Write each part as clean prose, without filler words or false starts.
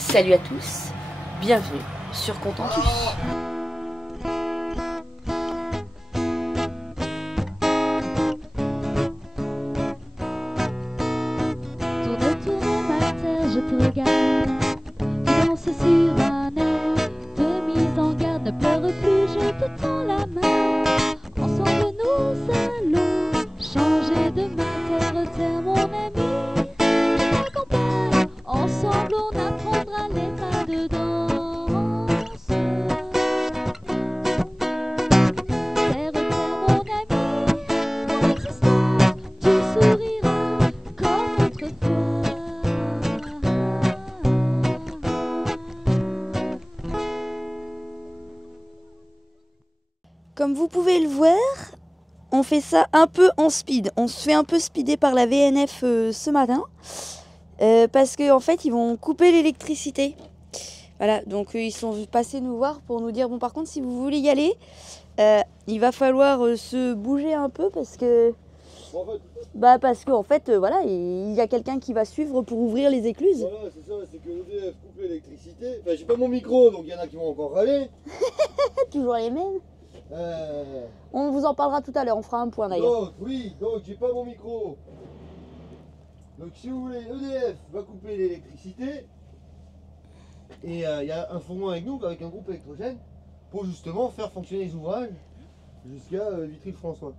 Salut à tous, bienvenue sur Contentus. Tourne, tourne ma terre, je te regarde. Tu danses sur un air de mise en garde. Ne pleure plus, je te tends la main. Ensemble nous allons changer de terre, terre mon ami. Je t'accompagne, ensemble on apprendra les pas de danse. Terre, terre mon ami, mon existence, tu souriras comme autrefois. Comme vous pouvez le voir, on fait ça un peu en speed. On se fait un peu speeder par la VNF ce matin. Parce qu'en fait, ils vont couper l'électricité. Voilà, donc ils sont passés nous voir pour nous dire, bon par contre, si vous voulez y aller, il va falloir se bouger un peu parce que... parce qu'en fait, voilà, il y a quelqu'un qui va suivre pour ouvrir les écluses. Voilà, c'est ça, c'est que l'EDF coupe l'électricité. Enfin, j'ai pas mon micro, donc il y en a qui vont encore râler. Toujours les mêmes. On vous en parlera tout à l'heure, on fera un point d'ailleurs. Donc, oui, donc j'ai pas mon micro. Donc, si vous voulez, EDF va couper l'électricité. Et il y a un fourgon avec nous, avec un groupe électrogène, pour justement faire fonctionner les ouvrages jusqu'à Vitry-le-François.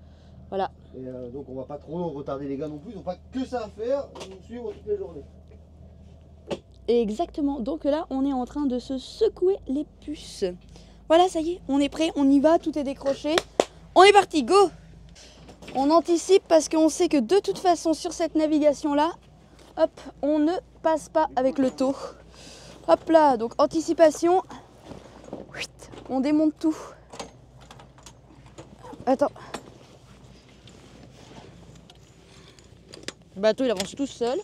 Voilà. Et donc, on va pas trop retarder les gars non plus, ils n'ont pas que ça à faire, ils vont suivre toute la journée. Exactement, donc là on est en train de se secouer les puces. Voilà, ça y est, on est prêt, on y va, tout est décroché. On est parti, go! On anticipe parce qu'on sait que de toute façon sur cette navigation là, hop, on ne passe pas avec le taux. Hop là, donc anticipation. On démonte tout. Attends. Le bateau il avance tout seul.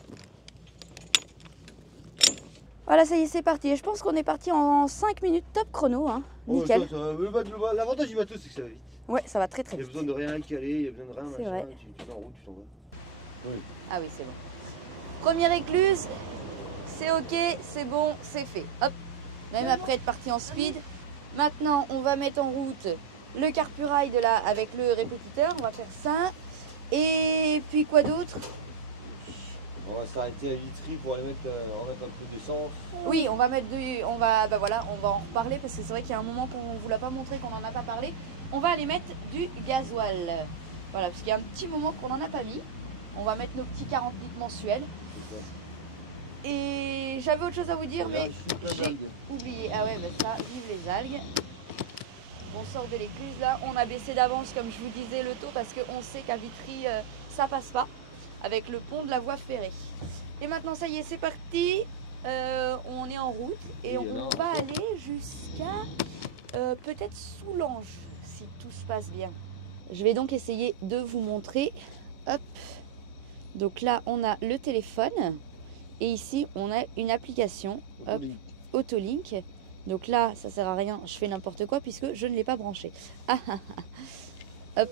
Voilà, ça y est, c'est parti. Et je pense qu'on est parti en 5 minutes top chrono, hein. Nickel. L'avantage du bateau, c'est que ça va vite. Ouais, ça va très très Il y a vite. besoin de rien caler, il y a besoin de rien. C'est machin, vrai. Tu vas en route, tu t'en vas. Oui. Ah oui, c'est bon. Première écluse, c'est ok, c'est bon, c'est fait. Hop, même après être parti en speed. Maintenant, on va mettre en route le carburide là avec le répétiteur. On va faire ça. Et puis quoi d'autre? On va s'arrêter à Vitry pour aller remettre un peu d'essence. Oui, on va mettre on va en reparler parce que c'est vrai qu'il y a un moment qu'on vous l'a pas montré, qu'on n'en a pas parlé. On va aller mettre du gasoil. Voilà, parce qu'il y a un petit moment qu'on n'en a pas mis. On va mettre nos petits 40 litres mensuels. Et j'avais autre chose à vous dire, mais j'ai oublié. Ah ouais, ça, vive les algues. On sort de l'écluse là. On a baissé d'avance, comme je vous disais, le taux parce qu'on sait qu'à Vitry, ça passe pas avec le pont de la voie ferrée. Et maintenant, ça y est, c'est parti. On est en route et on va aller jusqu'à peut-être Soulanges, si tout se passe bien. Je vais donc essayer de vous montrer. Hop. Donc là, on a le téléphone. Et ici, on a une application, hop, Autolink. Donc là, ça sert à rien, je fais n'importe quoi puisque je ne l'ai pas branché. Hop.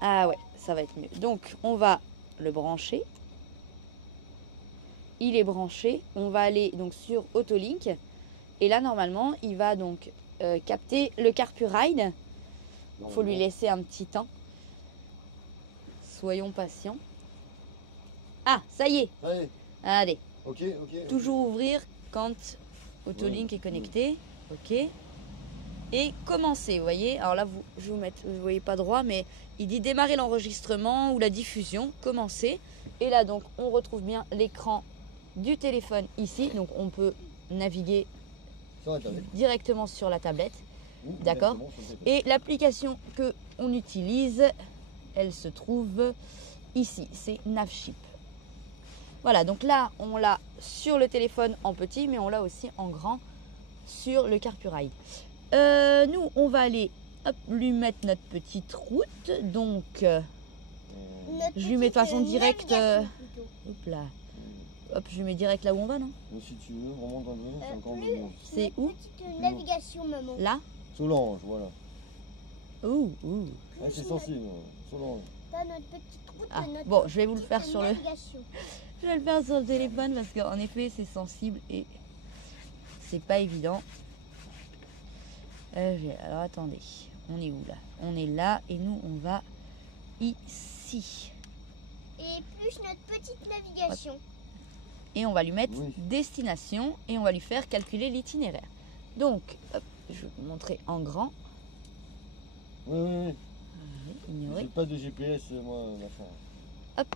Ah ouais, ça va être mieux. Donc, on va le brancher. Il est branché. On va aller donc sur Autolink. Et là, normalement, il va donc capter le carburide. Il faut lui laisser un petit temps. Soyons patients. Ah, ça y est. Allez. Allez. Ok. Toujours ouvrir quand Autolink est connecté. Ok. Et commencer, vous voyez. Alors là, je vous mets, vous voyez pas droit, mais il dit démarrer l'enregistrement ou la diffusion. Commencer. Et là, donc, on retrouve bien l'écran du téléphone ici. Donc, on peut naviguer directement sur la tablette. D'accord. Et l'application que on utilise, elle se trouve ici. C'est Navship. Voilà, donc là, on l'a sur le téléphone en petit, mais on l'a aussi en grand sur le carburide. Nous, on va aller hop, lui mettre notre petite route. Donc, je lui mets de façon directe. Hop là. Hop, je lui mets direct là où on va, non? Si tu veux, on remonte un peu, c'est encore mieux. C'est où? Petite navigation, maman. Là? Soulanges, voilà. Ouh. Ouais, c'est sensible, Soulanges. T'as notre petite route. Ah, notre bon, je vais vous le faire sur le... navigation. Je vais le faire sur le téléphone parce qu'en effet, c'est sensible et c'est pas évident. Alors attendez, on est où là? On est là et nous on va ici. Et plus notre petite navigation. Et on va lui mettre Oui. destination et on va lui faire calculer l'itinéraire. Donc, hop, je vais vous montrer en grand. Oui. Ignorer. J'ai pas de GPS, moi, machin.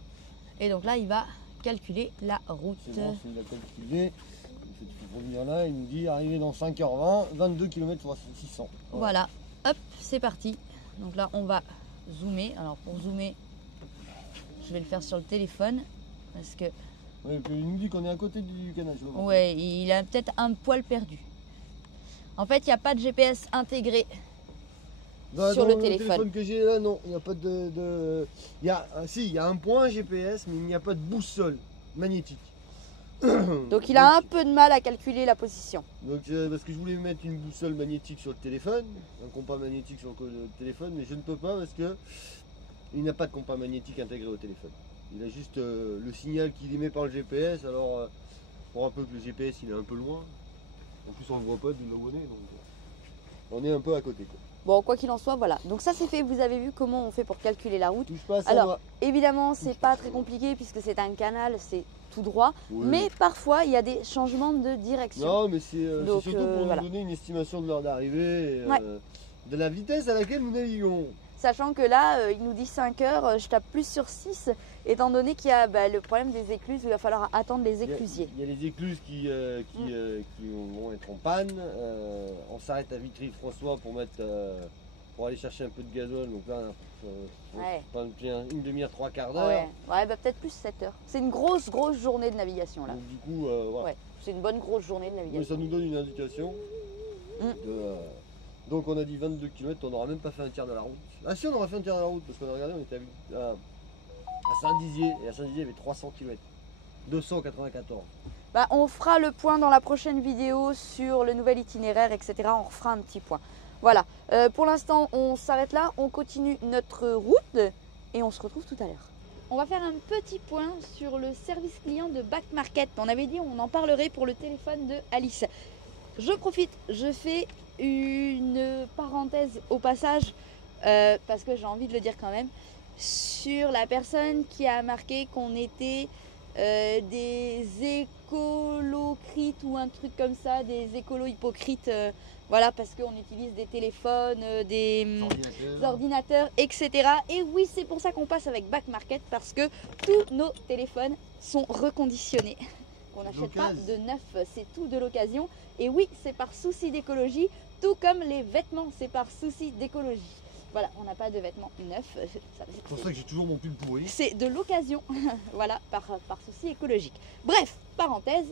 Et donc là, il va calculer la route. C'est bon, il a calculé. Il faut revenir là, il nous dit arriver dans 5h20, 22 km sur 600. Voilà, hop, c'est parti. Donc là, on va zoomer. Alors pour zoomer, je vais le faire sur le téléphone parce que Oui, puis il nous dit qu'on est à côté du canal. Je vois pas. ouais, il a peut-être un poil perdu. En fait, il n'y a pas de GPS intégré. Dans sur le le téléphone. téléphone que j'ai là, non, il n'y a pas Il y a, si, il y a un point GPS, mais il n'y a pas de boussole magnétique. Donc il a un peu de mal à calculer la position. Donc, parce que je voulais mettre une boussole magnétique sur le téléphone, un compas magnétique sur le téléphone, mais je ne peux pas parce que il n'a pas de compas magnétique intégré au téléphone. Il a juste le signal qu'il émet par le GPS. Alors, pour un peu que le GPS il est un peu loin. En plus, on ne le voit pas de là où on est, donc on est un peu à côté, quoi. Bon, quoi qu'il en soit, voilà. Donc ça c'est fait, vous avez vu comment on fait pour calculer la route. Touche pas à ça, Alors, moi. évidemment, c'est pas très compliqué puisque c'est un canal, c'est tout droit. Oui. Mais parfois, il y a des changements de direction. Non, mais c'est Donc, surtout pour voilà. nous donner une estimation de l'heure d'arrivée, et, Ouais. de la vitesse à laquelle nous naviguons. Sachant que là, il nous dit 5 heures, je tape plus sur 6, étant donné qu'il y a le problème des écluses où il va falloir attendre les éclusiers. Il y a les écluses qui vont être en panne. On s'arrête à Vitry-François pour aller chercher un peu de gazole. Donc là, Ouais. une demi-heure, 3/4 d'heure. Ouais, bah, peut-être plus 7 heures. C'est une grosse journée de navigation là. Donc du coup, voilà. Ouais, c'est une bonne grosse journée de Mais navigation. ça nous donne une indication. Donc on a dit 22 km, on n'aura même pas fait un tiers de la route. Ah si, on aura fait un tiers de la route parce qu'on a regardé, on était à Saint-Dizier, et à Saint-Dizier il y avait 300 km. 294. Bah, on fera le point dans la prochaine vidéo sur le nouvel itinéraire, etc. On refera un petit point. Voilà, pour l'instant on s'arrête là, on continue notre route et on se retrouve tout à l'heure. On va faire un petit point sur le service client de Back Market. On avait dit on en parlerait pour le téléphone de Alice. Je profite, je fais une parenthèse au passage, parce que j'ai envie de le dire quand même, sur la personne qui a marqué qu'on était des écolocrites ou un truc comme ça, des écolos hypocrites, voilà, parce qu'on utilise des téléphones, des ordinateurs, etc. Et oui, c'est pour ça qu'on passe avec Back Market, parce que tous nos téléphones sont reconditionnés. On n'achète pas de neuf, c'est tout de l'occasion. Et oui, c'est par souci d'écologie, tout comme les vêtements, c'est par souci d'écologie. Voilà, on n'a pas de vêtements neufs. C'est pour ça que j'ai toujours mon pull pourri. C'est de l'occasion, voilà, par souci écologique. Bref, parenthèse,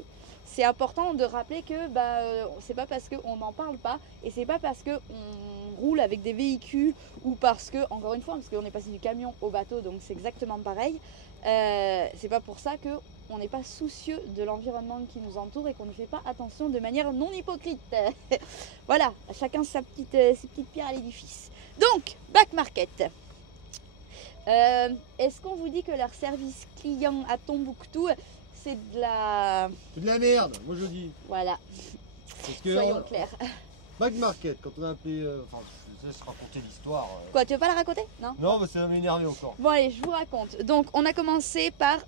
c'est important de rappeler que c'est pas parce qu'on n'en parle pas et c'est pas parce qu'on roule avec des véhicules ou parce que, encore une fois, parce qu'on est passé du camion au bateau, donc c'est exactement pareil, c'est pas pour ça qu'on n'est pas soucieux de l'environnement qui nous entoure et qu'on ne fait pas attention de manière non hypocrite. Voilà, chacun ses petites pierres à l'édifice. Donc, Back Market. Est-ce qu'on vous dit que leur service client à Tombouctou, c'est de la... C'est de la merde, moi je dis. Voilà, Parce que soyons clairs. Back Market, quand on a appelé. Enfin, je laisse raconter l'histoire. Quoi, tu veux pas la raconter? Non? Non, mais ça va m'énerver encore. Bon allez, je vous raconte. Donc on a commencé par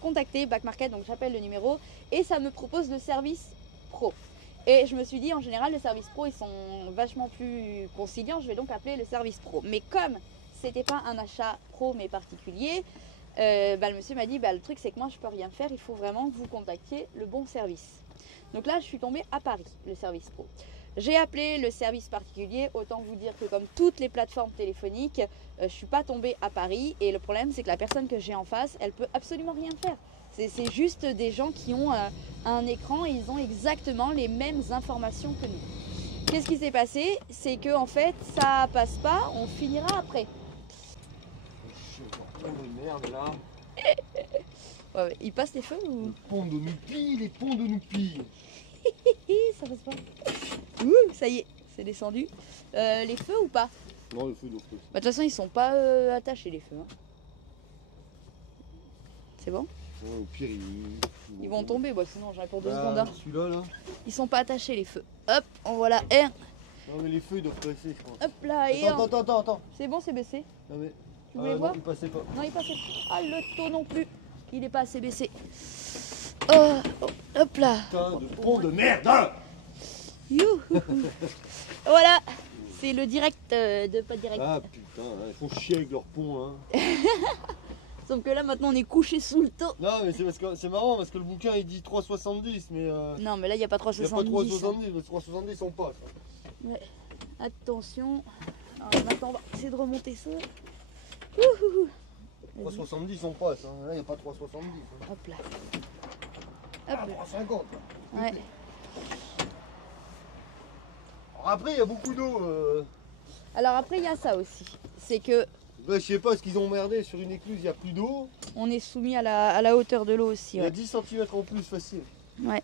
contacter Back Market, donc j'appelle le numéro et ça me propose le service pro. Et je me suis dit en général le service pro ils sont vachement plus conciliants, je vais donc appeler le service pro. Mais comme c'était pas un achat pro mais particulier, le monsieur m'a dit le truc c'est que moi je peux rien faire, il faut vraiment que vous contactiez le bon service. Donc là je suis tombée à Paris, le service pro. J'ai appelé le service particulier, autant vous dire que comme toutes les plateformes téléphoniques, je ne suis pas tombée à Paris et le problème c'est que la personne que j'ai en face, elle peut absolument rien faire. C'est juste des gens qui ont un écran et ils ont exactement les mêmes informations que nous. Qu'est-ce qui s'est passé? C'est que en fait ça passe pas, on finira après. Merde là. Ouais, il passe les feux ou... Le pont de Noupi, les ponts de Noupi. Ça passe pas. Ouh, ça y est, c'est descendu. Les feux ou pas? Non, le feu non. De toute façon, ils sont pas attachés les feux. Hein. C'est bon? Ouais, au pire, il Ils vont tomber, bah, sinon j'en ai pour 2 secondes. Hein. Celui-là, là. Ils sont pas attachés les feux. Hop, en voilà un. Non, mais les feux, ils doivent passer, je pense. Hop là, et un. Attends. C'est bon, c'est baissé. Non, mais. Tu voulais non, voir? il passait pas. Non, il passait. Ah, le taux non plus. Il est pas assez baissé. Oh, hop là. Putain de pont de merde! Youhou. Voilà, c'est le direct de pas direct. Ah putain, ils font chier avec leur pont, hein. Sauf que là maintenant on est couché sous le taux. Non, mais c'est parce que c'est marrant parce que le bouquin il dit 3,70, mais. Non, mais là il n'y a pas Il n'y a 3,70. pas 3,70, mais 3,70 on passe. Ouais. Attention. Alors, maintenant on va essayer de remonter ça. Ouhou. Vas-y. 3,70 on passe, hein. Là il n'y a pas 3,70. Hein. Hop là. Ah, Hop là. 3,50. Ouais. Alors après il y a beaucoup d'eau. Alors après il y a ça aussi. C'est que Bah, je sais pas, ce qu'ils ont merdé sur une écluse, il n'y a plus d'eau. on est soumis à la hauteur de l'eau aussi. Il y a Ouais. 10 cm en plus facile. Ouais.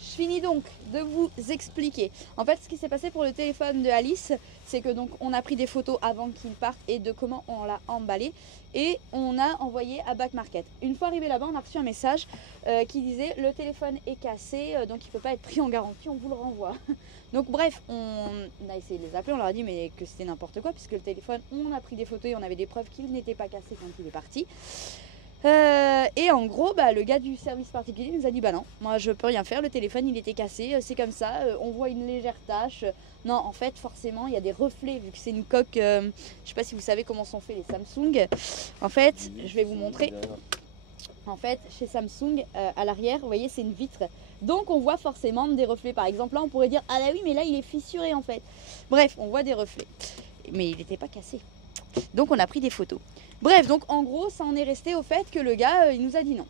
Je finis donc de vous expliquer. En fait, ce qui s'est passé pour le téléphone de Alice, c'est que donc on a pris des photos avant qu'il parte et de comment on l'a emballé et on a envoyé à Back Market. Une fois arrivé là-bas, on a reçu un message qui disait le téléphone est cassé, donc il ne peut pas être pris en garantie, on vous le renvoie. Donc bref, on a essayé de les appeler, on leur a dit mais que c'était n'importe quoi puisque le téléphone, on a pris des photos et on avait des preuves qu'il n'était pas cassé quand il est parti. Et en gros, bah, le gars du service particulier nous a dit bah non, moi je peux rien faire, le téléphone il était cassé, c'est comme ça, on voit une légère tache. Non, en fait, forcément, il y a des reflets vu que c'est une coque. Je sais pas si vous savez comment sont faits les Samsung. En fait, je vais vous montrer. En fait, chez Samsung, à l'arrière, vous voyez, c'est une vitre. Donc, on voit forcément des reflets. Par exemple, là, on pourrait dire ah là oui, mais là, il est fissuré en fait. Bref, on voit des reflets, mais il n'était pas cassé. Donc, on a pris des photos. Bref, donc en gros, ça en est resté au fait que le gars, il nous a dit non.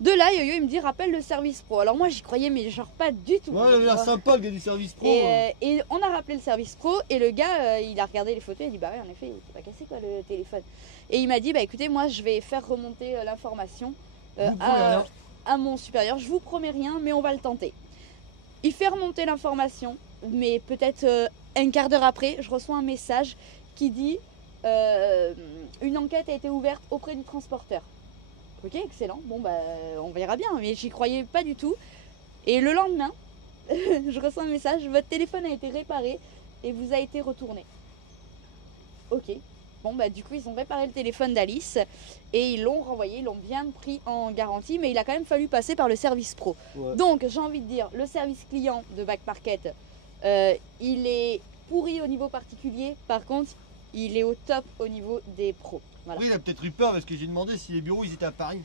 De là, Yo-Yo, il me dit rappelle le service pro. Alors moi, j'y croyais, mais genre pas du tout. Ouais, il a l'air sympa le gars du service pro. Et on a rappelé le service pro et le gars, il a regardé les photos et il a dit bah ouais, en effet, il s'est pas cassé quoi le téléphone. Et il m'a dit bah écoutez, moi je vais faire remonter l'information à mon supérieur. Je vous promets rien, mais on va le tenter. Il fait remonter l'information, mais peut-être un quart d'heure après, je reçois un message qui dit une enquête a été ouverte auprès du transporteur. Ok, excellent. Bon, bah, on verra bien, mais j'y croyais pas du tout. Et le lendemain, je reçois un message votre téléphone a été réparé et vous a été retourné. Ok. Bon, bah, du coup, ils ont réparé le téléphone d'Alice et ils l'ont renvoyé, ils l'ont bien pris en garantie, mais il a quand même fallu passer par le service pro. Ouais. Donc, j'ai envie de dire, le service client de Back Market, il est pourri au niveau particulier. Par contre, il est au top au niveau des pros. Voilà. Oui, il a peut-être eu peur parce que j'ai demandé si les bureaux ils étaient à Paris.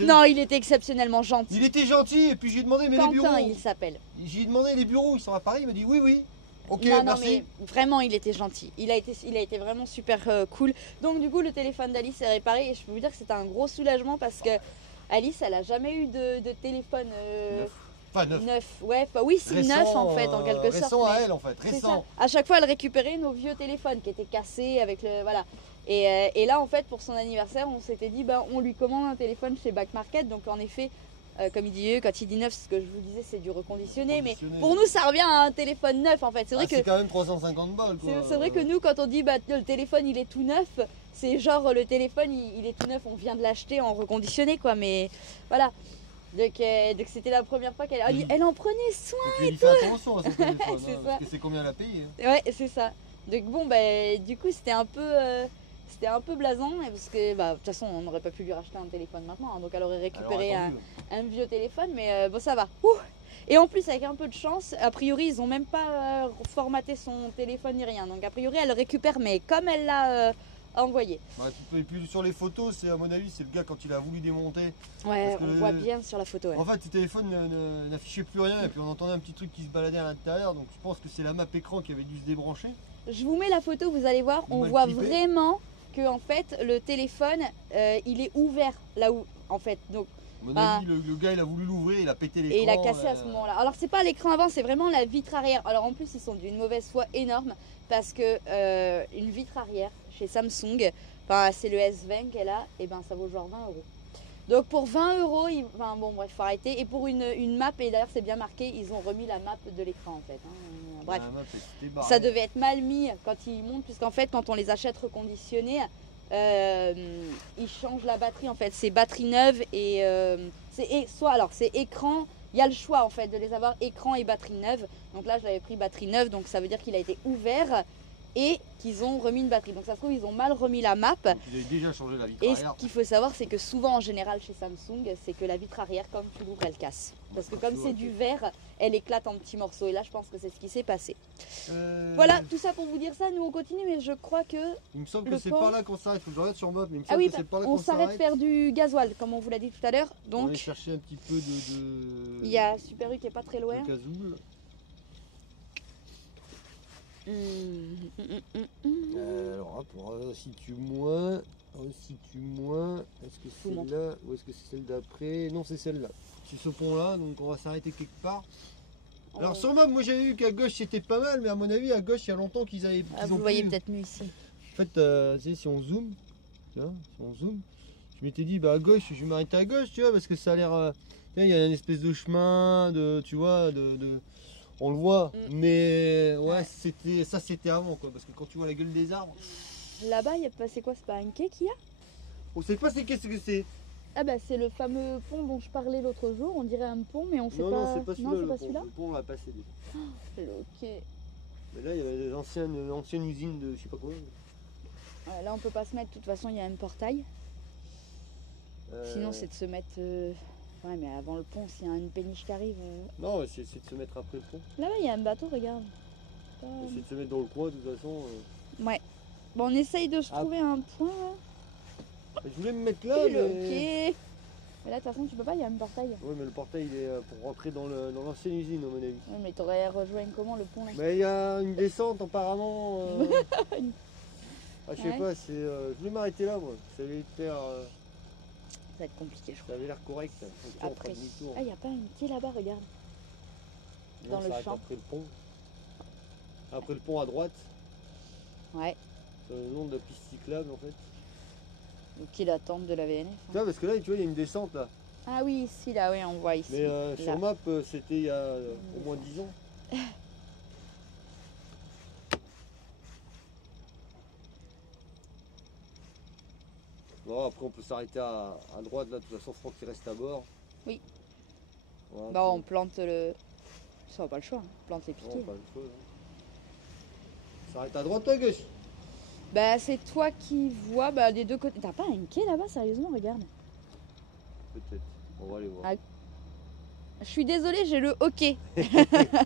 Non, il était exceptionnellement gentil. Il était gentil et puis j'ai demandé mais les bureaux. Quentin, il s'appelle. J'ai demandé les bureaux, ils sont à Paris, il m'a dit oui oui. Ok, non, merci. mais vraiment, il était gentil. Il a été vraiment super cool. Donc, du coup, le téléphone d'Alice est réparé et je peux vous dire que c'était un gros soulagement parce que Alice, elle a jamais eu de téléphone Enfin, neuf. neuf. Ouais, bah oui, c'est Récent, neuf en fait, en quelque sorte. Récent à mais elle en fait, c'est récent. ça. À chaque fois, elle récupérait nos vieux téléphones qui étaient cassés avec le voilà. Et là, en fait, pour son anniversaire, on s'était dit, bah, on lui commande un téléphone chez Back Market. Donc, en effet, comme il dit, quand il dit neuf, ce que je vous disais, c'est du reconditionné. Mais pour nous, ça revient à un téléphone neuf, en fait. C'est vrai que c'est quand même 350 balles quoi. c'est vrai que nous, quand on dit bah, le téléphone il est tout neuf, c'est genre le téléphone il est tout neuf, on vient de l'acheter en reconditionné quoi. Mais voilà. Donc c'était la première fois qu'elle en prenait soin. Et puis il fait attention à son téléphone, C'est hein, ça. parce que c'est combien elle a payé. Ouais, c'est ça. Donc bon, bah, du coup, c'était un peu blasant, parce que bah, de toute façon, on n'aurait pas pu lui racheter un téléphone maintenant, hein, donc elle aurait récupéré un vieux téléphone, mais bon, ça va. Ouh. Et en plus, avec un peu de chance, a priori, ils n'ont même pas formaté son téléphone ni rien, donc a priori, elle le récupère, mais comme elle l'a envoyé. Bah, et puis sur les photos, c'est à mon avis, c'est le gars quand il a voulu démonter. Ouais, Parce que on voit bien sur la photo. Ouais. En fait, ce téléphone n'affichait plus rien et puis on entendait un petit truc qui se baladait à l'intérieur, donc je pense que c'est la map écran qui avait dû se débrancher. Je vous mets la photo, vous allez voir, on Mal voit clippé. vraiment que en fait le téléphone il est ouvert là où en fait donc À mon Bah. avis, le gars il a voulu l'ouvrir, il a pété l'écran. et il a cassé à ce moment-là. Alors c'est pas l'écran avant, c'est vraiment la vitre arrière. Alors en plus ils sont d'une mauvaise foi énorme parce que une vitre arrière chez Samsung, enfin c'est le S20 qu'elle a, et ben ça vaut genre 20 €. Donc pour 20 €, enfin bon bref, faut arrêter. Et pour une map, et d'ailleurs c'est bien marqué, ils ont remis la map de l'écran en fait. Hein. Bref. La map était barrée. Ça devait être mal mis quand ils montent, puisqu'en fait, quand on les achète reconditionnés, ils changent la batterie en fait. C'est batterie neuve et c'est écran. Il y a le choix en fait de les avoir écran et batterie neuve. Donc là je l'avais pris batterie neuve, donc ça veut dire qu'il a été ouvert et qu'ils ont remis une batterie. Donc ça se trouve ils ont mal remis la map. Donc, ils avaient déjà changé la vitre Et arrière. ce qu'il faut savoir, c'est que souvent en général chez Samsung, c'est que la vitre arrière, quand tu l'ouvres, elle casse. Parce que comme c'est du verre, elle éclate en petits morceaux. Et là, je pense que c'est ce qui s'est passé. Voilà, tout ça pour vous dire ça. Nous, on continue, mais je crois que... Il me semble que le c'est pont- par là qu'on s'arrête. Faut que je regarde sur map, mais il me Ah semble oui, que c'est par là on qu'on s'arrête s'arrête. faire du gasoil, comme on vous l'a dit tout à l'heure. On va aller Donc, chercher un petit peu de... il y a Super U qui est pas très loin. de cazoul. Alors, pour situe-moi, est-ce que c'est montre. là ou est-ce que c'est celle d'après? Non, c'est celle-là. C'est ce pont-là, donc on va s'arrêter quelque part. Alors sur map, moi j'avais vu qu'à gauche c'était pas mal, mais à mon avis à gauche il y a longtemps qu'ils avaient. Ah, qu'ils vous ont le voyez plus. peut-être mieux ici. En fait, tu sais, si on zoome, là, si on zoome, je m'étais dit bah à gauche, je vais m'arrêter à gauche, tu vois, parce que ça a l'air. Il y a une espèce de chemin, tu vois, on le voit, mais ouais, c'était avant quoi, parce que quand tu vois la gueule des arbres, Là-bas, c'est quoi? C'est pas un quai qu'il y a? on sait pas qu'est-ce que c'est. Ah bah c'est le fameux pont dont je parlais l'autre jour. On dirait un pont, mais on sait Non, pas. non, c'est pas celui-là. Non, c'est le pas pont. celui-là. Le pont, on l'a passé déjà. Ok. Mais là, il y avait l'ancienne usine de je sais pas quoi. Ouais, là, on peut pas se mettre. De toute façon, il y a un portail. Sinon, c'est de se mettre. Ouais, mais avant le pont, s'il y a une péniche qui arrive. Non, c'est de se mettre après le pont. Là-bas, il y a un bateau, regarde. C'est de se mettre dans le coin, de toute façon. Ouais. Bon, on essaye de se Ah. trouver un point. Là. Je voulais me mettre là, mais... Ok. Mais là, de toute façon, tu peux pas, il y a un portail. Ouais, mais le portail, il est pour rentrer dans l'ancienne usine, à mon avis. Ouais, mais t'aurais rejoint comment le pont là? Mais il y a une descente, apparemment. Ah, je sais Ouais. pas, c'est... je voulais m'arrêter là, moi. Ça allait faire... Ça va être compliqué, je crois. ça avait l'air correct. Donc, là, on Après. fera demi-tour. Ah, il y a pas un quai là-bas, regarde. Non, dans on le s'arrête champ. après le pont. Après le pont à droite, Ouais. le long de la piste cyclable, en fait. Ou qu'il attende de la VNF. Tu vois, parce que là, tu vois, il y a une descente, là. Ah oui, ici, là, oui, on voit ici. Mais Là. sur map, c'était il y a au moins 10 ans. Bon, après, on peut s'arrêter à droite, là. De toute façon, Franck, il reste à bord. Oui. Voilà, Bah, on plante le. Ça va pas le choix, hein. Plante les piquets. non, pas une chose, hein. On s'arrête à droite ou à gauche? Bah, c'est toi qui vois bah, des deux côtés. T'as pas un quai là-bas, sérieusement, regarde. Peut-être. On va aller voir. Ah. Je suis désolée, j'ai le hockey.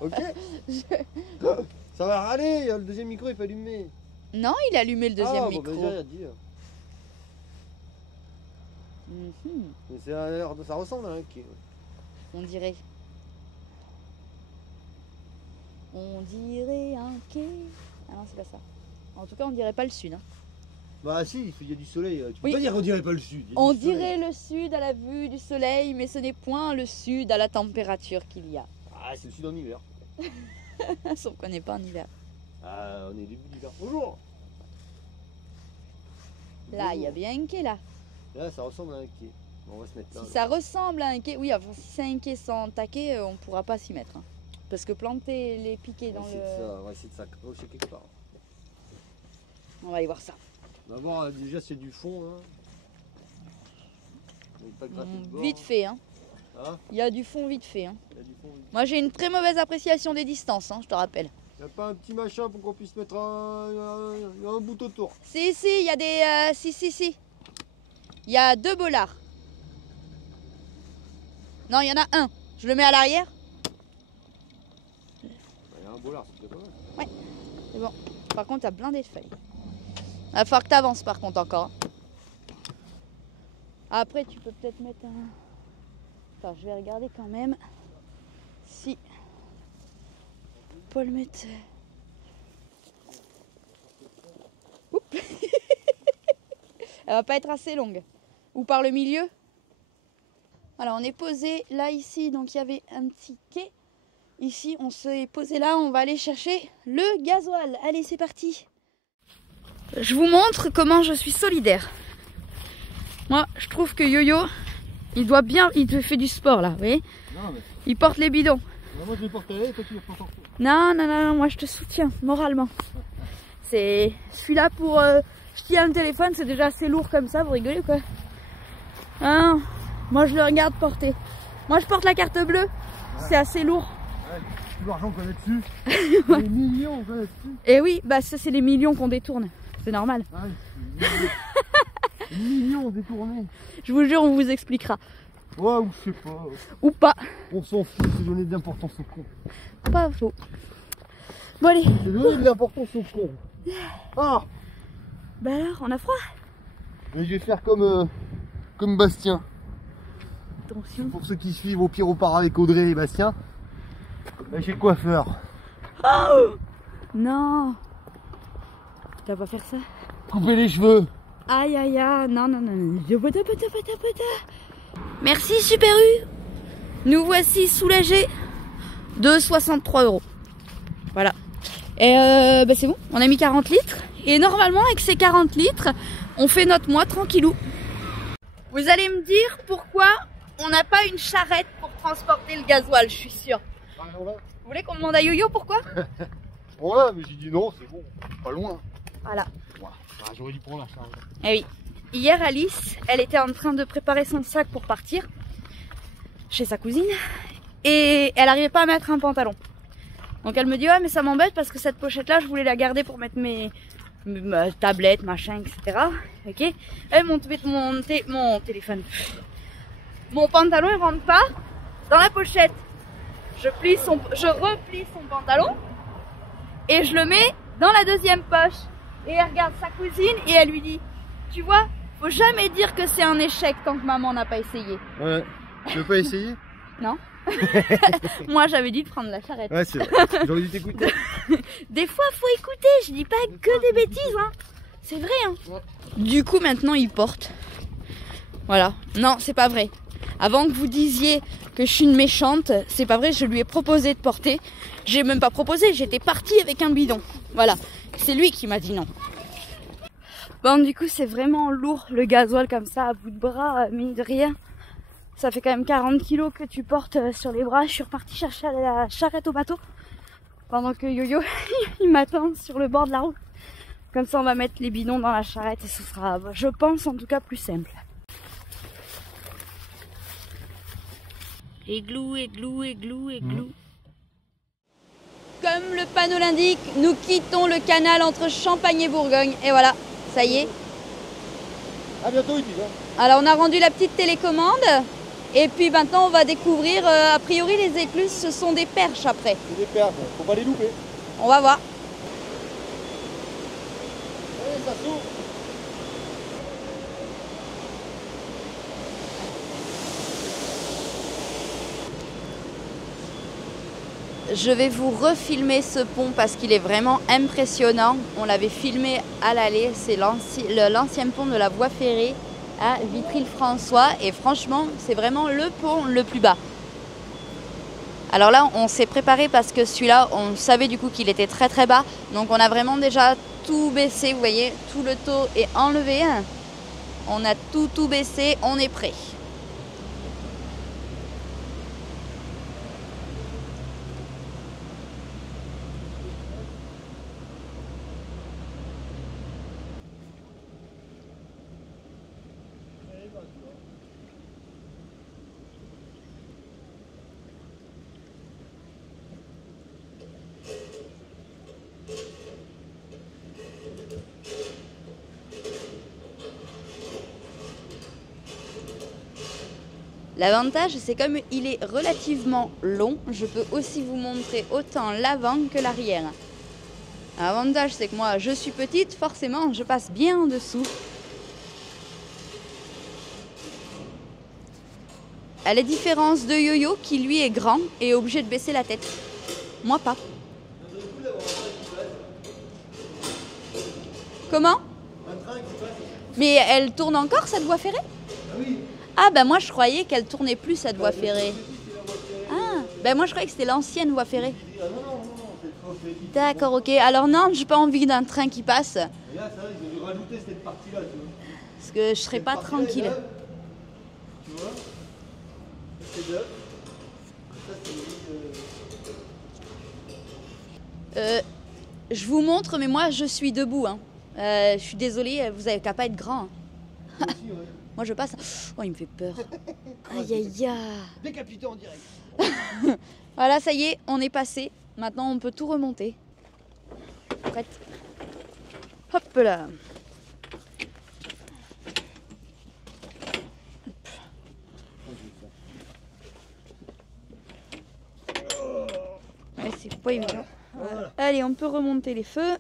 Ok. Ça va râler, le deuxième micro est pas allumé. Non, il a allumé le deuxième ah, micro. Bon, ben, j'ai rien à dire. Mhm. Mais ça ressemble à un quai. On dirait. On dirait un quai. Ah non, c'est pas ça. En tout cas, on dirait pas le sud. Hein. Bah si, il y a du soleil. Tu peux Oui. pas dire qu'on dirait pas le sud. il y a On du soleil. dirait le sud à la vue du soleil, mais ce n'est point le sud à la température qu'il y a. Ah, c'est le sud en hiver. Sauf qu'on n'est pas en hiver. Ah, on est début d'hiver. Bonjour. Là, il y a bien un quai là. Là, ça ressemble à un quai. Bon, on va se mettre là. Si ça ressemble à un quai, oui, enfin, si c'est un quai sans taquet, on pourra pas s'y mettre. Hein. Parce que planter les piquets On dans va le. essayer de ça. On va essayer de s'accrocher quelque part. On va aller voir ça. On va voir, déjà, c'est du fond. Hein. On va pas gratter le bord, Vite hein. fait, hein. Ah, Il y a du fond vite fait. Hein. il y a du fond. Moi, j'ai une très mauvaise appréciation des distances, hein, je te rappelle. Il n'y a pas un petit machin pour qu'on puisse mettre un bout autour. Si, il y a des. Si. Il y a 2 bollards. Non, il y en a un. Je le mets à l'arrière. Il y a un bollard, c'est pas mal. C'est bon. Par contre, t'as blindé de feuilles. Il va falloir que t'avances par contre encore. Après, tu peux peut-être mettre un. Attends, je vais regarder quand même si. Pas le mettre. Oups. Elle va pas être assez longue. Ou par le milieu. Alors, on est posé là, ici. Donc, il y avait un petit quai. Ici, on s'est posé là. On va aller chercher le gasoil. Allez, c'est parti. Je vous montre comment je suis solidaire. Moi, je trouve que Yo-Yo, il doit bien... Il fait du sport, là, vous voyez. Non, mais Il porte les bidons. moi je vais porter là et toi tu les portes en Non, moi je te soutiens moralement. Je suis là pour Je tiens le téléphone, c'est déjà assez lourd comme ça, vous rigolez ou quoi? Hein? Moi je le regarde porter. Moi je porte la carte bleue, ouais. C'est assez lourd. Ouais, tout l'argent qu'on a dessus. Ouais. Les millions qu'on a dessus. Et oui, bah ça c'est les millions qu'on détourne. C'est normal. Ouais, les millions détournés. Je vous jure, on vous expliquera. Ouais, ou je sais pas. Ou pas. On s'en fout, c'est donner de l'importance au con. Pas faux. Bon allez. C'est donner de l'importance au con. Ah. Bah alors, on a froid. Mais je vais faire comme Bastien. Attention. Pour ceux qui suivent au pire au part avec Audrey et Bastien. Bah, chez le coiffeur. Oh non. Tu vas pas faire ça. Couper les cheveux. Aïe aïe aïe. Non, non, non. Merci Super U. Nous voici soulagés de 63 €. Voilà. Et bah c'est bon, on a mis 40 litres. Et normalement, avec ces 40 litres, on fait notre mois tranquillou. Vous allez me dire pourquoi on n'a pas une charrette pour transporter le gasoil, je suis sûre. Vous voulez qu'on demande à Yo-Yo pourquoi? Voilà, mais j'ai dit non, c'est bon, pas loin. Voilà. Ouais, bah, j'aurais dû prendre la charge. Eh oui. Hier, Alice, elle était en train de préparer son sac pour partir chez sa cousine. Et elle n'arrivait pas à mettre un pantalon. Donc elle me dit, ouais, mais ça m'embête parce que cette pochette-là, je voulais la garder pour mettre ma tablette, machin, etc. Ok. Et mon téléphone. Mon pantalon, il rentre pas dans la pochette. Je replie son pantalon et je le mets dans la deuxième poche. Et elle regarde sa cousine et elle lui dit, tu vois, faut jamais dire que c'est un échec tant que maman n'a pas essayé. Ouais. Tu veux pas essayer? Non. Moi j'avais dit de prendre la charrette. Ouais, c'est vrai. J'aurais dû t'écouter. Des fois faut écouter, je dis pas que des bêtises hein. C'est vrai hein. Ouais. Du coup maintenant il porte. Voilà. Non, c'est pas vrai. Avant que vous disiez que je suis une méchante, c'est pas vrai, je lui ai proposé de porter. J'ai même pas proposé, j'étais partie avec un bidon. Voilà. C'est lui qui m'a dit non. Bon du coup c'est vraiment lourd le gasoil comme ça à bout de bras, mine de rien. Ça fait quand même 40 kilos que tu portes sur les bras. Je suis repartie chercher la charrette au bateau. Pendant que Yo-Yo, il m'attend sur le bord de la route. Comme ça, on va mettre les bidons dans la charrette et ce sera, je pense, en tout cas, plus simple. Églou, églou, églou, églou. Comme le panneau l'indique, nous quittons le canal entre Champagne et Bourgogne. Et voilà, ça y est. À bientôt, Yves. Alors, on a rendu la petite télécommande. Et puis maintenant on va découvrir, a priori les écluses ce sont des perches après. C'est des perches, faut pas les louper. On va voir. Allez, ça s'ouvre. Je vais vous refilmer ce pont parce qu'il est vraiment impressionnant. On l'avait filmé à l'aller, c'est l'ancien pont de la voie ferrée à Vitry-le-François et franchement c'est vraiment le pont le plus bas. Alors là on s'est préparé parce que celui-là on savait du coup qu'il était très très bas, donc on a vraiment déjà tout baissé, vous voyez, tout le taux est enlevé, on a tout baissé, on est prêt. L'avantage, c'est comme il est relativement long, je peux aussi vous montrer autant l'avant que l'arrière. L'avantage, c'est que moi, je suis petite, forcément, je passe bien en dessous. À la différence de Yo-Yo, qui lui est grand et est obligé de baisser la tête. Moi, pas. Comment? Mais elle tourne encore, cette voie ferrée? Ah bah moi je croyais qu'elle tournait plus cette voie ferrée. Ah bah moi je croyais que c'était l'ancienne voie ferrée. D'accord, ok. Alors non, j'ai pas envie d'un train qui passe. Là, c'est vrai, ils ont dû rajouter cette partie-là, tu vois. Parce que je serais pas tranquille. Tu vois? C'est deux. Ça, je vous montre, mais moi je suis debout. Hein. Je suis désolée, vous avez qu'à pas être grand. Moi aussi, ouais. Moi je passe. Oh, il me fait peur. Aïe aïe aïe. Décapité en direct. Voilà, ça y est, on est passé. Maintenant, on peut tout remonter. Prête. Hop là. Ouais, c'est pas évident. Voilà. Allez, on peut remonter les feux.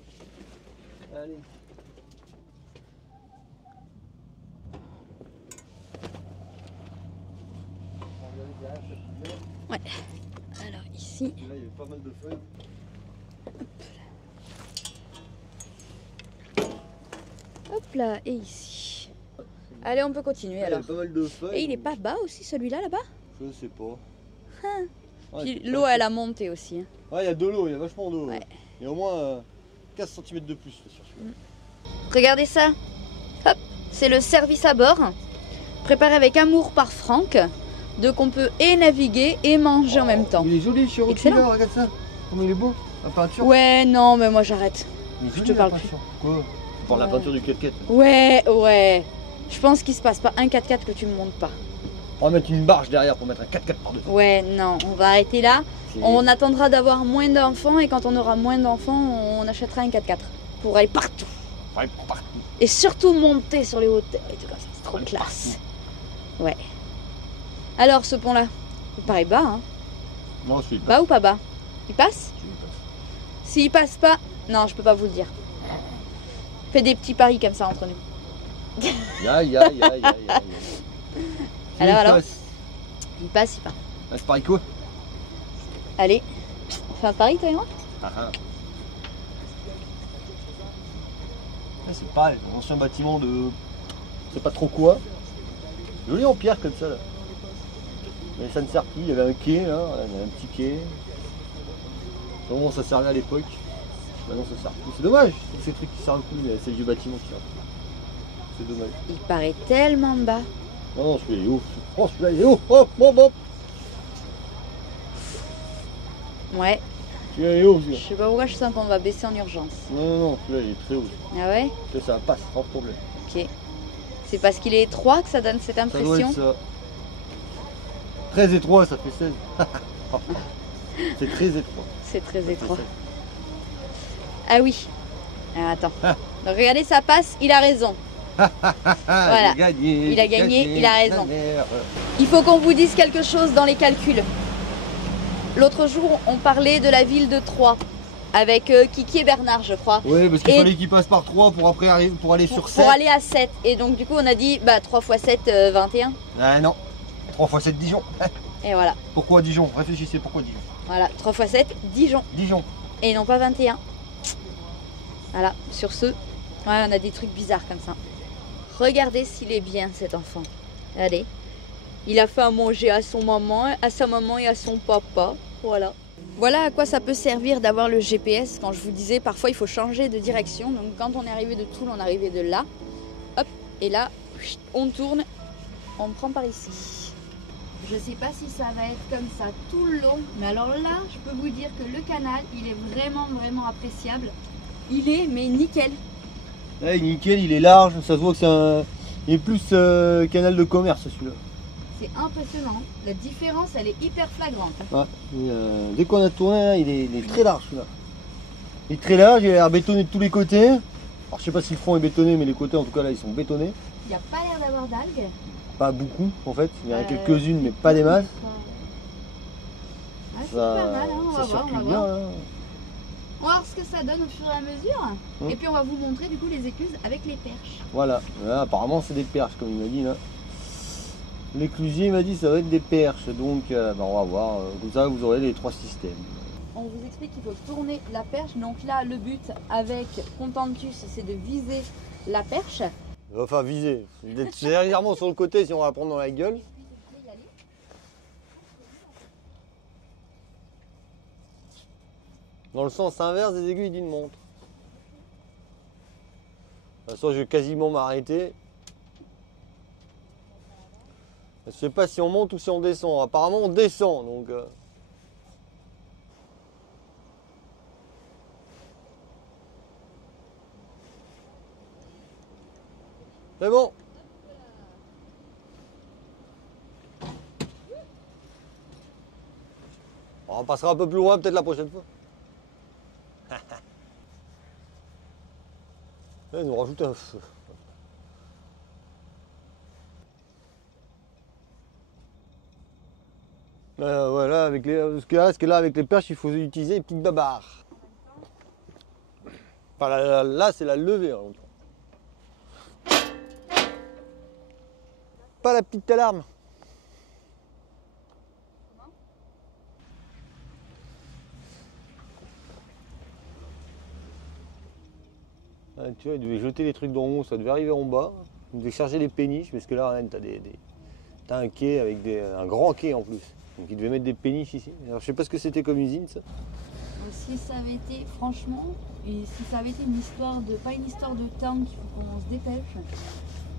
Allez. Ouais. Alors ici. Là, il y avait pas mal de feuilles. Hop là, et ici. Allez, on peut continuer Il y alors. avait pas mal de feuilles. Et il est pas bas aussi celui-là là-bas? Je sais pas. Puis l'eau elle a monté aussi. Hein. Ouais, il y a de l'eau, il y a vachement d'eau. Ouais. Il y a au moins 15 cm de plus sur celui-là. Regardez ça. Hop, c'est le service à bord. Préparé avec amour par Franck. Donc on peut et naviguer et manger en même temps. Il est joli le Cherokee Excellent. là, regarde ça. Comment il est beau. La peinture. Ouais, non, mais moi j'arrête. Il est je joli, te la parle peinture. Quoi? Tu parles de la Ouais. peinture du 4x4. Ouais, ouais. Je pense qu'il se passe pas un 4x4 que tu me montes pas. On va mettre une barge derrière pour mettre un 4x4 par-dessus. Ouais, non, on va arrêter là. C'est- On attendra d'avoir moins d'enfants et quand on aura moins d'enfants, on achètera un 4x4 pour aller partout. Ouais, partout. Et surtout monter sur les hauteurs et tout comme ça, c'est trop classe. Ouais. Alors ce pont-là, il paraît bas, hein? Non, je suis pas. Bas ou pas bas? Il passe? S'il passe pas, non, je peux pas vous le dire. Fais des petits paris comme ça entre nous. Ya. Alors Il passe, il passe. Ah, c'est pareil quoi? Allez, on fait un pari toi et moi? Ah, ah. Là, c'est pareil, un ancien bâtiment de. Je sais pas trop quoi. Joli en pierre comme ça là. Mais ça ne sert plus, il y avait un quai là, il y avait un petit quai. Comment ça servait à l'époque? Maintenant ça sert plus. C'est dommage, c'est ces trucs qui servent plus, c'est le vieux bâtiment qui servent plus. C'est dommage. Il paraît tellement bas. Non, celui-là il est haut. Oh, celui-là il est haut. Hop, hop, hop. Ouais, Celui-là il est haut. je Celui-là. sais pas pourquoi je sens qu'on va baisser en urgence. Non, celui-là il est très haut. Ah ouais? Celui-là, ça passe sans problème. Ok. C'est parce qu'il est étroit que ça donne cette Ça doit impression? être ça. Très étroit, ça fait 16. C'est très étroit. C'est très Ça fait étroit. 16. Ah oui. Ah, attends. Donc regardez, ça passe, il a raison. Voilà. J'ai gagné, Il a j'ai gagné, il a raison. la mère. Il faut qu'on vous dise quelque chose dans les calculs. L'autre jour, on parlait de la ville de Troyes avec Kiki et Bernard, je crois. Oui, parce qu'il Et- fallait qu'il passe par 3 pour après arriver, pour aller sur 7. Pour aller à 7. Et donc du coup, on a dit bah 3 x 7, 21. Ah non, 3 x 7 Dijon. Et voilà. Pourquoi Dijon? Réfléchissez, pourquoi Dijon? Voilà, 3 x 7, Dijon. Dijon. Et non pas 21. Voilà, sur ce, ouais, on a des trucs bizarres comme ça. Regardez s'il est bien cet enfant. Allez. Il a fait à manger à son maman, à sa maman et à son papa. Voilà. Voilà à quoi ça peut servir d'avoir le GPS. Quand je vous disais, parfois il faut changer de direction. Donc quand on est arrivé de Toul, on est arrivé de là. Hop, et là, on tourne, on prend par ici. Je sais pas si ça va être comme ça tout le long, mais alors là, je peux vous dire que le canal, il est vraiment, vraiment appréciable. Il est, mais nickel. Ouais, nickel, il est large, ça se voit que c'est un. Il est plus canal de commerce celui-là. C'est impressionnant. La différence, elle est hyper flagrante. Ouais, et, dès qu'on a tourné, là, il est très large celui-là. Il est très large, il a l'air bétonné de tous les côtés. Alors je sais pas si le front est bétonné, mais les côtés en tout cas là ils sont bétonnés. Il n'y a pas l'air d'avoir d'algues. Pas beaucoup en fait, il y en a quelques-unes mais pas des masses. Ouais, c'est pas mal, hein. On va ça voir, on circule va bien. voir. Là. On va voir ce que ça donne au fur et à mesure. Hum. Et puis on va vous montrer du coup les écluses avec les perches. Voilà, là, apparemment c'est des perches comme il m'a dit là. L'éclusier m'a dit ça va être des perches, donc on va voir, comme ça vous aurez les 3 systèmes. On vous explique qu'il faut tourner la perche. Donc là, le but avec Contentus, c'est de viser la perche. Enfin viser, d'être légèrement sur le côté si on va la prendre dans la gueule. Dans le sens inverse des aiguilles d'une montre. De toute façon, je vais quasiment m'arrêter. Je sais pas si on monte ou si on descend. Apparemment on descend donc. C'est bon. On passera un peu plus loin peut-être la prochaine fois. Ils nous rajoutent un feu. Voilà, avec ce que là, avec les perches, il faut utiliser les petites babarres. Enfin, là c'est la levée. Hein. Pas la petite alarme. Ah, tu vois, il devait jeter les trucs d'en haut, ça devait arriver en bas. Il devait charger les péniches, parce que là, t'as un quai avec un grand quai en plus. Donc il devait mettre des péniches ici. Alors je sais pas ce que c'était comme usine ça. Si ça avait été, franchement, et si ça avait été une histoire de, pas une histoire de temps qu'il faut qu'on se dépêche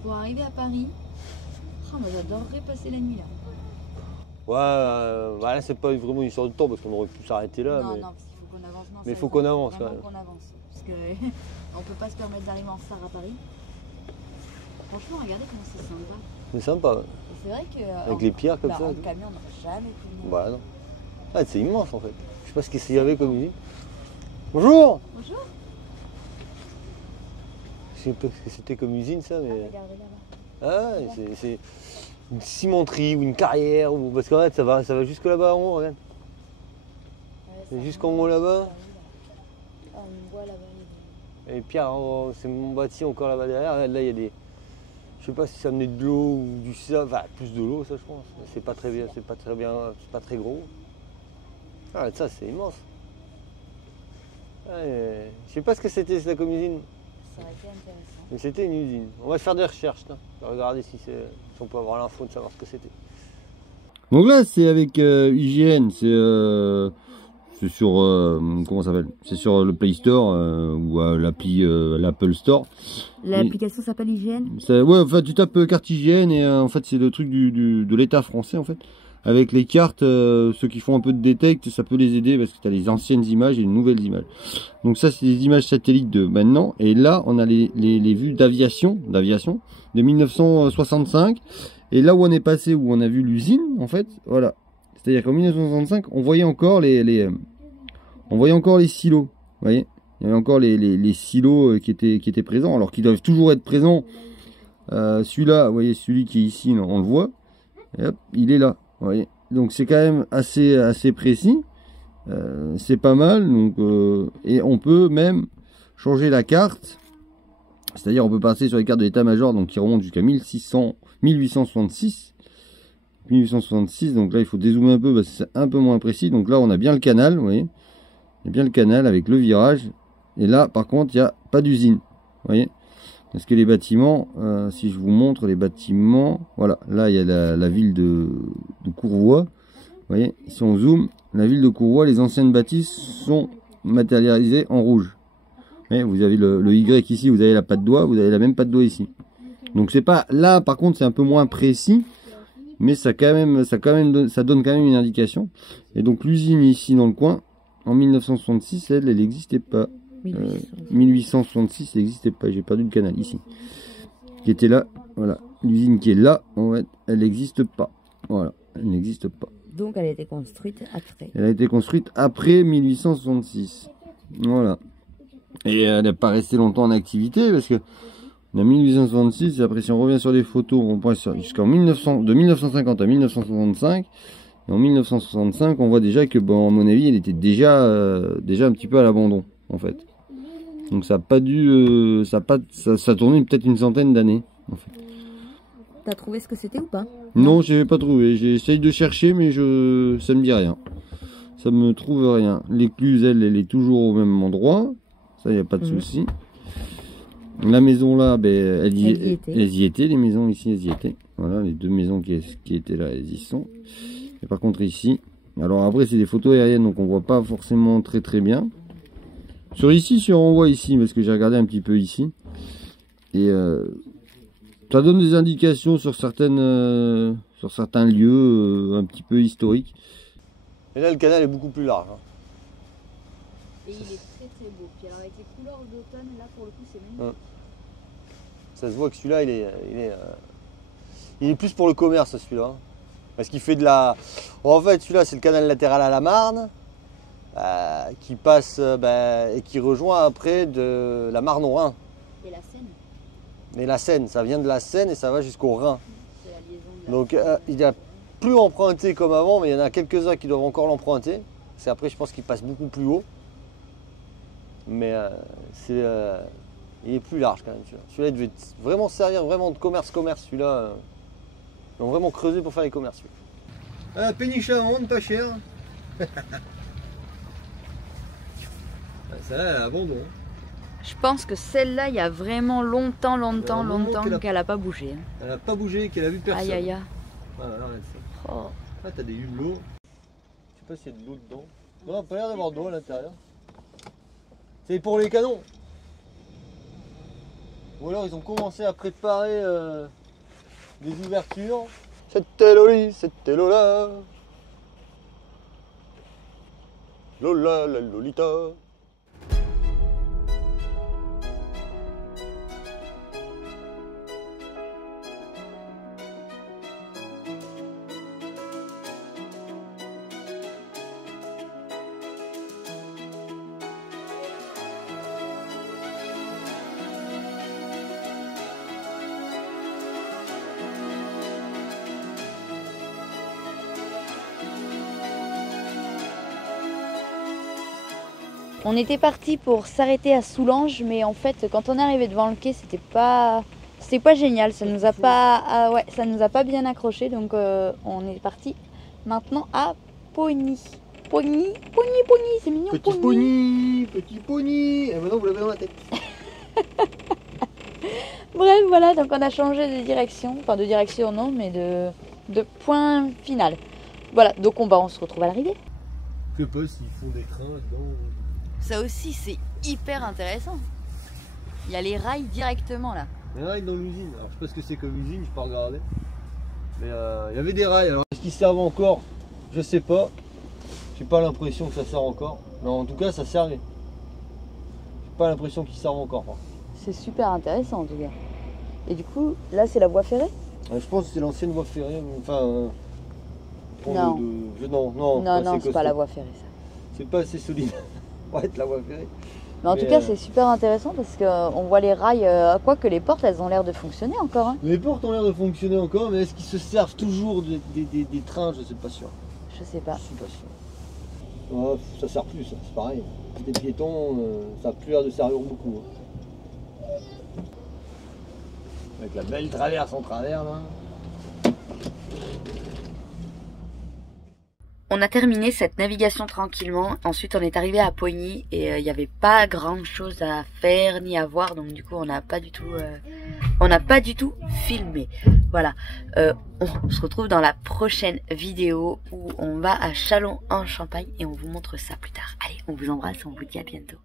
pour arriver à Paris, oh, moi j'adorerais passer la nuit là. Ouais, là c'est pas vraiment une histoire de temps parce qu'on aurait pu s'arrêter là. Non, mais... non, parce qu'il faut qu'on avance. Non, mais il faut qu'on avance quand même. Qu'on avance, parce que on peut pas se permettre d'arriver en retard à Paris. Franchement, regardez comment c'est sympa. C'est sympa. Ouais. C'est vrai que avec les pierres comme ça. En camion, on n'aurait jamais pu venir. Bah non. Ah, c'est immense en fait. Je sais pas ce qu'il y avait comme usine. Bonjour. Bonjour. Je sais pas ce que c'était comme usine ça, mais. Regarde là-bas. Ah, c'est une cimenterie ou une carrière ou parce qu'en fait ça va jusque là-bas en haut, regarde. Ouais, C'est jusqu'en haut là-bas. Ah, on voit là-bas. Et Pierre, c'est mon bâti encore là-bas derrière. Là, il y a des. Je sais pas si ça venait de l'eau ou du sable. Enfin, plus de l'eau, ça je pense. C'est pas très bien, c'est pas très gros. Ah, ça c'est immense. Ouais, je sais pas ce que c'était ça comme usine. Ça aurait été intéressant. Mais c'était une usine. On va faire des recherches. Là. On va regarder si on peut avoir l'info de savoir ce que c'était. Donc là, c'est avec IGN. C'est sur comment ça s'appelle? C'est sur le Play Store ou l'appli l'Apple Store. L'application s'appelle IGN. Ouais, enfin tu tapes carte IGN et en fait c'est le truc de l'État français en fait. Avec les cartes, ceux qui font un peu de détect, ça peut les aider parce que tu as les anciennes images et les nouvelles images. Donc ça c'est des images satellites de maintenant. Et là on a les vues d'aviation de 1965. Et là où on est passé, où on a vu l'usine en fait, voilà. C'est-à-dire qu'en 1965, on voyait encore les silos. Vous voyez, il y avait encore les silos qui étaient présents, alors qu'ils doivent toujours être présents. Celui-là, vous voyez, celui qui est ici, on le voit. Et hop, il est là. Vous voyez. Donc c'est quand même assez précis. C'est pas mal. Donc et on peut même changer la carte. C'est-à-dire on peut passer sur les cartes de l'état-major, donc qui remontent jusqu'à 1866. 1866, donc là il faut dézoomer un peu parce que c'est un peu moins précis. Donc là on a bien le canal, vous voyez, il y a bien le canal avec le virage. Et là par contre il n'y a pas d'usine, vous voyez, parce que les bâtiments, si je vous montre les bâtiments, voilà, là il y a la ville de Courvois, vous voyez, si on zoome, la ville de Courvois, les anciennes bâtisses sont matérialisées en rouge. Vous voyez, vous avez le Y ici, vous avez la patte doigt, vous avez la même patte doigt ici. Donc c'est pas, là par contre c'est un peu moins précis. Mais ça donne quand même une indication. Et donc l'usine ici dans le coin, en 1966, elle n'existait pas. 1866, elle n'existait pas. J'ai perdu le canal ici. Qui était là, voilà. L'usine qui est là, en fait, elle n'existe pas. Voilà, elle n'existe pas. Donc elle a été construite après. Elle a été construite après 1866. Voilà. Et elle n'a pas resté longtemps en activité parce que en 1866, et après si on revient sur les photos, on passe jusqu'en de 1950 à 1965. Et en 1965, on voit déjà que, bon, à mon avis, elle était déjà un petit peu à l'abandon, en fait. Donc ça a pas dû, ça a tourné peut-être une centaine d'années, en fait. T'as trouvé ce que c'était ou pas? Non, j'ai pas trouvé. J'essaye de chercher, mais ça me dit rien. Ça me trouve rien. L'écluse, elle est toujours au même endroit. Ça, y a pas de souci. La maison là, ben, elles y étaient, les maisons ici, elles y étaient. Voilà, les deux maisons qui étaient là, elles y sont. Et par contre ici, alors après c'est des photos aériennes, donc on voit pas forcément très bien. Sur on voit ici, parce que j'ai regardé un petit peu ici. Et ça donne des indications sur certains lieux un petit peu historiques. Et là le canal est beaucoup plus large. Hein. Et il est très beau, Pierre, avec les couleurs d'automne, là pour le coup c'est magnifique. Ça se voit que celui-là, il est plus pour le commerce, celui-là. Parce qu'il fait de la... En fait, celui-là, c'est le canal latéral à la Marne, qui passe et qui rejoint après de la Marne au Rhin. Et la Seine, Et la Seine, ça vient de la Seine et ça va jusqu'au Rhin. c'est la liaison de la... Donc il n'a plus emprunté comme avant, mais il y en a quelques-uns qui doivent encore l'emprunter. C'est après, je pense qu'il passe beaucoup plus haut. Mais il est plus large quand même. Celui-là, il devait vraiment servir vraiment de commerce. Celui-là, ils ont vraiment creusé pour faire les commerces. Péniche à vendre, pas cher. Celle-là, elle a abandon. Je pense que celle-là, il y a vraiment longtemps qu'elle n'a pas bougé. Hein. Elle n'a pas bougé, qu'elle a vu personne. Aïe aïe aïe. Voilà, regarde ça. Oh. Là, t'as des hublots. Je sais pas s'il y a de l'eau dedans. Non, pas l'air d'avoir d'eau à l'intérieur. C'est pour les canons. Ou alors ils ont commencé à préparer des ouvertures. C'était Loli, c'était Lola. Lola, la Lolita. On était parti pour s'arrêter à Soulanges, mais en fait, quand on est arrivé devant le quai, c'était pas génial. Ça nous a pas, ça nous a pas bien accroché, donc on est parti maintenant à Pogny. Pogny, c'est mignon. Petit pony. Et maintenant vous l'avez dans la tête. Bref, voilà, donc on a changé de direction, enfin de direction non, mais de point final. Voilà, donc on se retrouve à l'arrivée. Je sais pas s'ils font des trains dedans. Ça aussi, c'est hyper intéressant. Il y a les rails directement là. Les rails dans l'usine. Alors je sais pas ce que c'est comme usine, je peux pas regarder. Mais il y avait des rails. Alors est-ce qu'ils servent encore? Je sais pas. J'ai pas l'impression que ça sert encore. Mais en tout cas ça servait. J'ai pas l'impression qu'ils servent encore. C'est super intéressant en tout cas. Et du coup, là c'est la voie ferrée? Je pense que c'est l'ancienne voie ferrée. Enfin. Non. Non, c'est pas la voie ferrée ça. C'est pas assez solide. Pour être la voie ferrée. Mais en tout cas, c'est super intéressant parce qu'on voit les rails, quoique les portes, elles ont l'air de fonctionner encore. Hein. Les portes ont l'air de fonctionner encore, mais est-ce qu'ils se servent toujours des trains? Je suis pas sûr. Je sais pas. Je suis pas sûr. Oh, ça sert plus, ça, c'est pareil. Des piétons, ça n'a plus l'air de servir beaucoup. Hein. Avec la belle traverse en travers là. On a terminé cette navigation tranquillement. Ensuite, on est arrivé à Pogny et il n'y avait pas grand chose à faire ni à voir. Donc du coup, on n'a pas du tout filmé. Voilà. On se retrouve dans la prochaine vidéo où on va à Châlons en Champagne et on vous montre ça plus tard. Allez, on vous embrasse, on vous dit à bientôt.